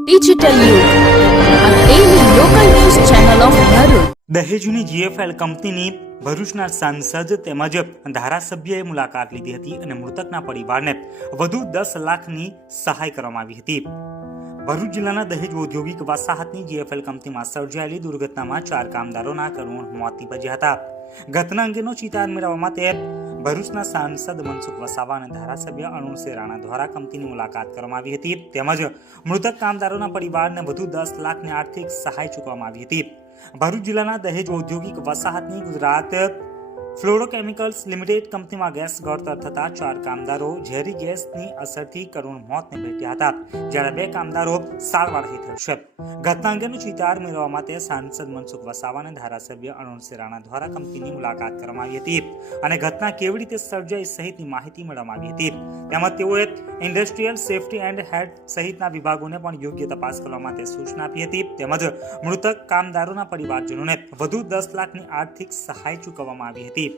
Digital યુગ of Bharuch. દહેજની GFL કંપનીની ભરૂચના સાંસદ તેમજ ધારાસભ્યએ મુલાકાત લીધી હતી અને મૃતકના પરિવારને વધુ દસ લાખની સહાય કરવામાં આવી હતી ભરૂચ જિલ્લાના દહેજ ઔદ્યોગિક વસાહતની જીએફએલ કંપનીમાં સર્જાયેલી દુર્ઘટનામાં ચાર કામદારોના કરુણ મોત નીપજ્યા હતા ઘટના અંગેનો ચિતાર મેળવવા માટે ભરૂચના સાંસદ મનસુખ વસાવા અને ધારાસભ્ય અરુણસિંહ રાણા દ્વારા કંપનીની મુલાકાત કરવામાં આવી હતી. તેમજ મૃતક કામદારોના પરિવારને વધુ દસ લાખની આર્થિક સહાય ચૂકવવામાં આવી હતી. ભરૂચ જિલ્લાના દહેજ ઔદ્યોગિક વસાહતની ગુજરાત ફ્લોરોકેમિકલ્સ લિમિટેડ કંપનીમાં ગેસ ગળતર થતા ચાર કામદારો ઝેરી ગેસની અસરથી કરુણ મોતને ભેટ્યા હતા, જ્યારે બે કામદારો સારવાર હેઠળ છે. ઘટના અંગેનો ચિતાર મેળવવા માટે સાંસદ મનસુખ વસાવા અને ધારાસભ્ય અરુણ સિરાણા દ્વારા કંપનીની મુલાકાત કરવામાં આવી હતી અને ઘટના કેવી રીતે સર્જાઈ સહિતની માહિતી મેળવવામાં આવી હતી. તેમજ તેઓએ ઇન્ડસ્ટ્રીયલ સેફટી એન્ડ હેલ્થ સહિતના વિભાગોને પણ યોગ્ય તપાસ કરવા માટે સૂચના આપી હતી. તેમજ મૃતક કામદારોના પરિવારજનોને વધુ દસ લાખની આર્થિક સહાય ચૂકવવામાં આવી હતી.